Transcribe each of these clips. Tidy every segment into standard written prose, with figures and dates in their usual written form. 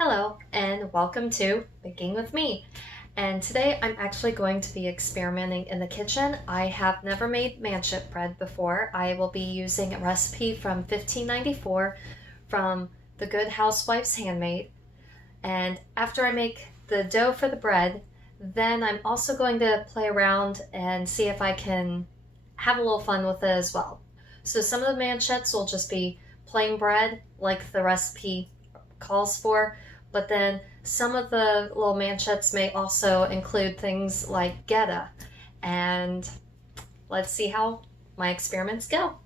Hello and welcome to Baking with Me. And today I'm actually going to be experimenting in the kitchen. I have never made Manchet bread before. I will be using a recipe from 1594 from The Good Housewife's Handmaid. And after I make the dough for the bread, then I'm also going to play around and see if I can have a little fun with it as well. So some of the manchets will just be plain bread like the recipe calls for, but then some of the little manchets may also include things like Goetta. And let's see how my experiments go.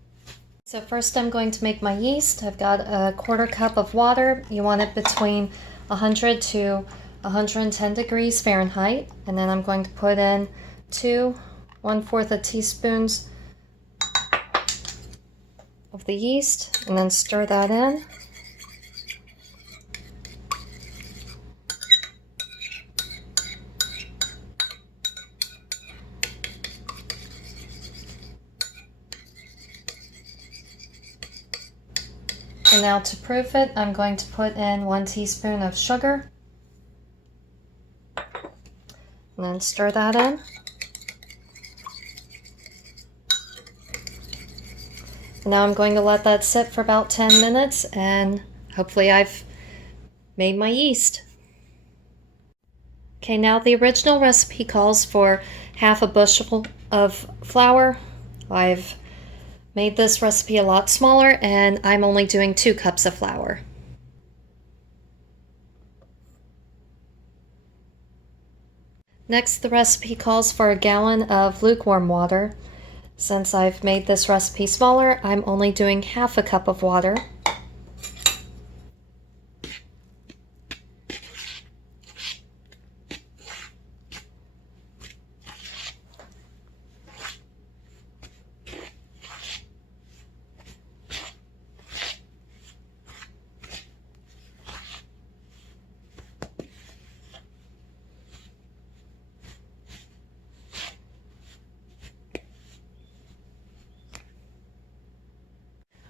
So first I'm going to make my yeast. I've got a quarter cup of water. You want it between 100 to 110 degrees Fahrenheit. And then I'm going to put in 1/4 teaspoons of the yeast and then stir that in. And now to proof it, I'm going to put in 1 teaspoon of sugar and then stir that in. Now I'm going to let that sit for about 10 minutes and hopefully I've made my yeast. Okay, now the original recipe calls for half a bushel of flour. I've made this recipe a lot smaller and I'm only doing 2 cups of flour. Next, the recipe calls for a gallon of lukewarm water. Since I've made this recipe smaller, I'm only doing half a cup of water.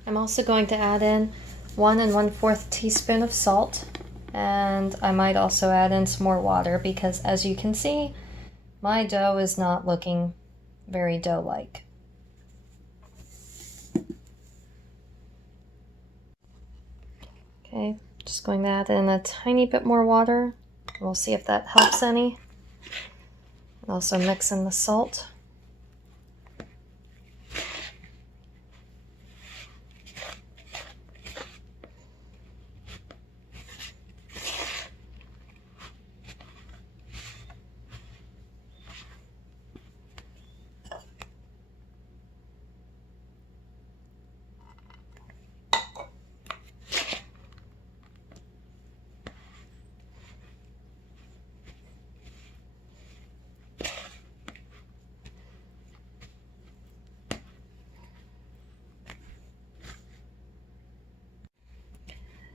I'm also going to add in 1 1/4 teaspoon of salt, and I might also add in some more water because, as you can see, my dough is not looking very dough-like. Okay, just going to add in a tiny bit more water. We'll see if that helps any. And also mix in the salt.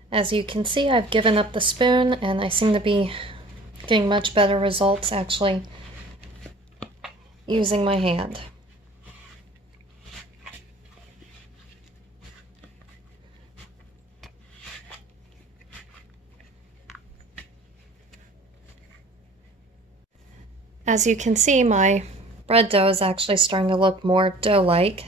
As you can see, I've given up the spoon and I seem to be getting much better results actually using my hand. As you can see, my bread dough is actually starting to look more dough-like.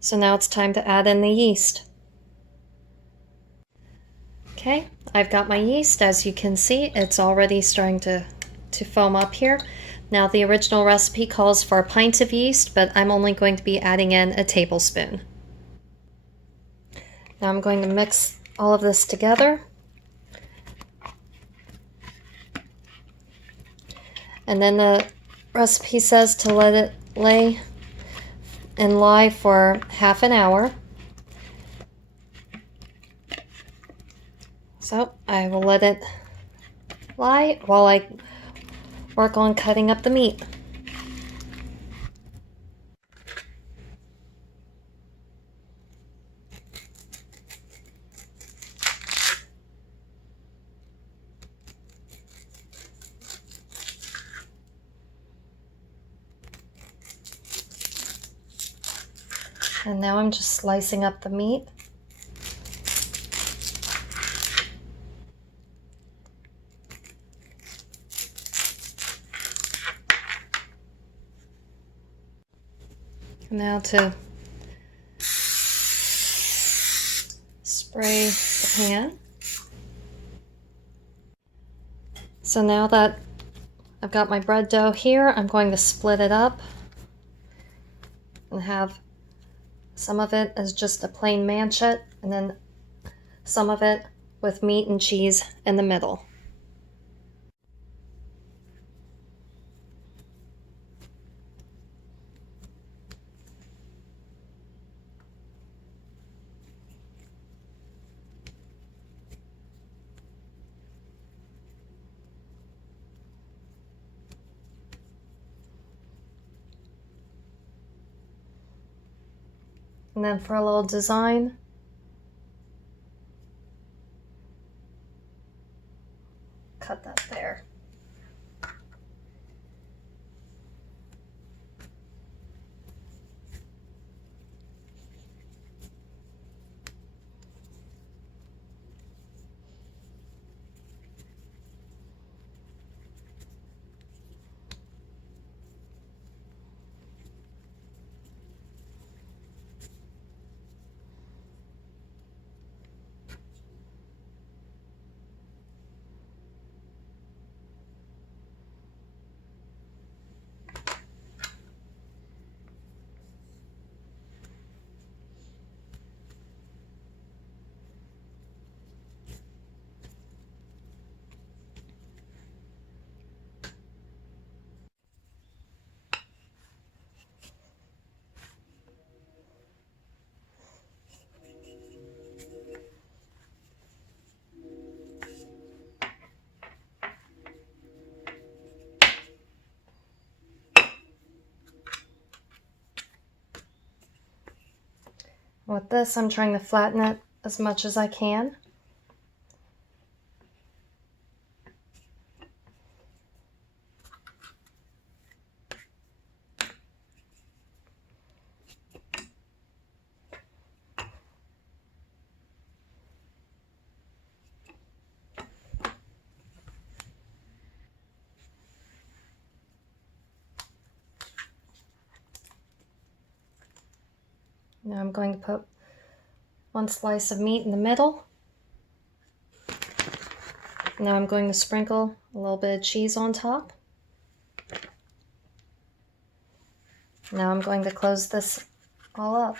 So now it's time to add in the yeast. Okay, I've got my yeast. As you can see, it's already starting to foam up here. Now the original recipe calls for a pint of yeast, but I'm only going to be adding in a tablespoon. Now I'm going to mix all of this together. And then the recipe says to let it lay and lie for half an hour. So I will let it lie while I work on cutting up the meat. And now I'm just slicing up the meat. Now to spray the pan. So now that I've got my bread dough here, I'm going to split it up and have some of it as just a plain manchet and then some of it with meat and cheese in the middle. And then for a little design, cut that there. With this, I'm trying to flatten it as much as I can. Now I'm going to put one slice of meat in the middle. Now I'm going to sprinkle a little bit of cheese on top. Now I'm going to close this all up.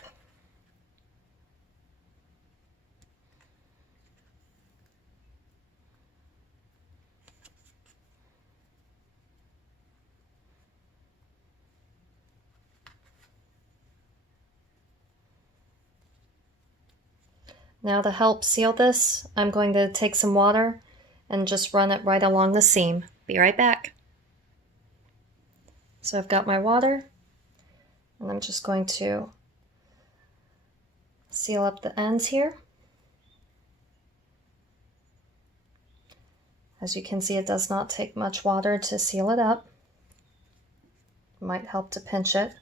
Now to help seal this, I'm going to take some water and just run it right along the seam. Be right back. So I've got my water, and I'm just going to seal up the ends here. As you can see, it does not take much water to seal it up. It might help to pinch it.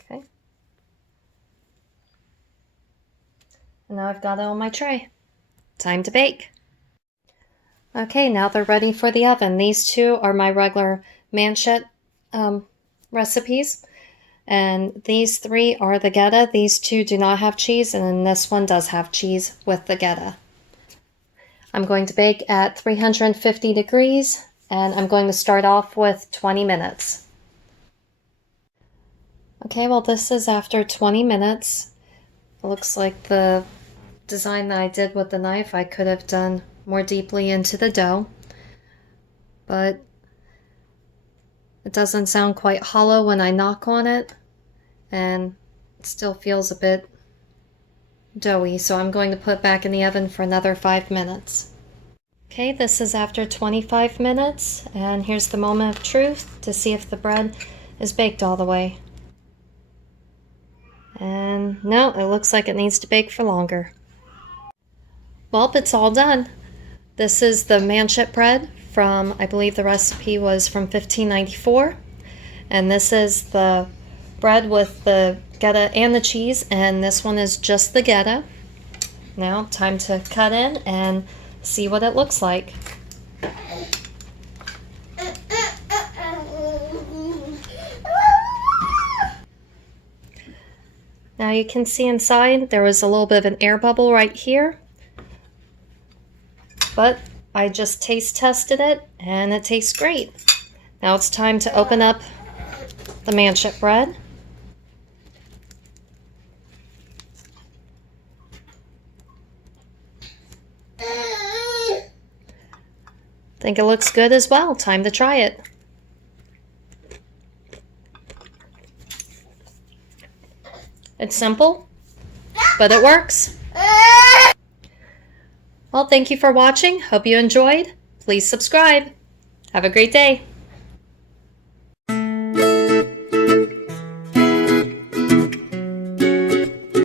Okay. And now I've got it on my tray. Time to bake. Okay, now they're ready for the oven. These two are my regular Manchet recipes. And these three are the Goetta. These two do not have cheese, and then this one does have cheese with the Goetta. I'm going to bake at 350 degrees, and I'm going to start off with 20 minutes. Okay, well, this is after 20 minutes. It looks like the design that I did with the knife, I could have done more deeply into the dough, but it doesn't sound quite hollow when I knock on it, and it still feels a bit doughy, so I'm going to put it back in the oven for another 5 minutes. Okay, this is after 25 minutes, and here's the moment of truth to see if the bread is baked all the way. And no, it looks like it needs to bake for longer. Well, it's all done. This is the Manchet bread from, I believe the recipe was from 1594. And this is the bread with the Goetta and the cheese, and this one is just the Goetta. Now, time to cut in and see what it looks like. Now you can see inside there was a little bit of an air bubble right here, but I just taste tested it and it tastes great. Now it's time to open up the Manchet bread. Think it looks good as well. Time to try it. It's simple, but it works. Well, thank you for watching. Hope you enjoyed. Please subscribe. Have a great day.